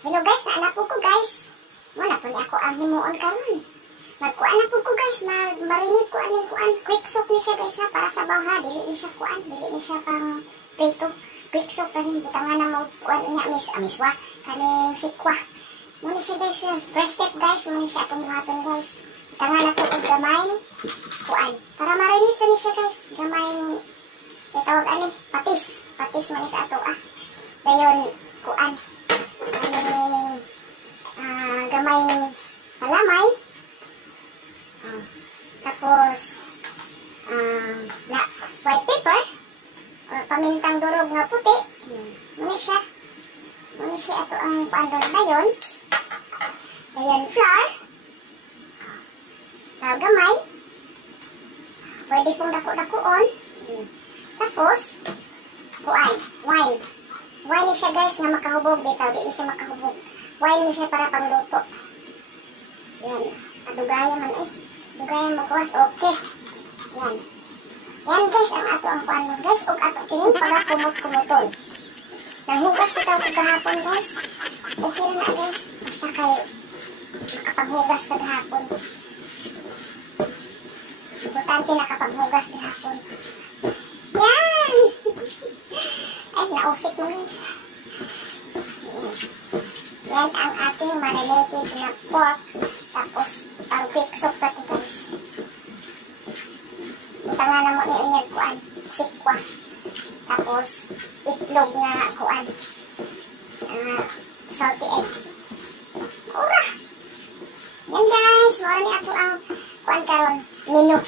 Hello guys, naana po ko guys. Wala po ni ako ang himuon karon. Magkuan na po ko guys, marinig ko aning kuan. Quick soup ni siya guys ha, para sa bawha. Dili ni siya kuan, dili ni siya pang prito. Quick soup pa rin, butangan na mo kuan niya, amiswa. Kaning sikwa. Muna siya guys, first step guys, muna siya atong buhaton guys. Butangan na po og gamayng kuan. Para marinig ko ni siya guys, gamayng tawag ani, patis. Patis man sa ato dayon kuan. Gamayng malamay. Tapos white pepper or pamintang durog nga puti. Muna siya ato ang paandon dayon. Dayon flour. Gamay. Pwede pong dako-dakoon. Tapos kuan, wine. Wine ni siya guys na makahubog bitaw, di ni siya makahubog. Wine ni siya para pangluto. Yan, adugaya man dugaya magkuwas, okay. Yan. Yan guys ang ato ang kuan guys, ug ato kini para kumot-kumoton. Nanghugas ko taw kahapon guys. Okay na guys, basta kay makapaghugas ka kahapon. Importante nakapaghugas kahapon. Yan! Ay, nausik mo guys. Yan ang ating marinated na pork. Tapos, ang quick soup na ito guys. Butangan na mo i-unyag kuan. Sikwa. Tapos, itlog na kuan. Salty egg. Ura! Yan guys, mara ni ato ang kuan karon. Menu.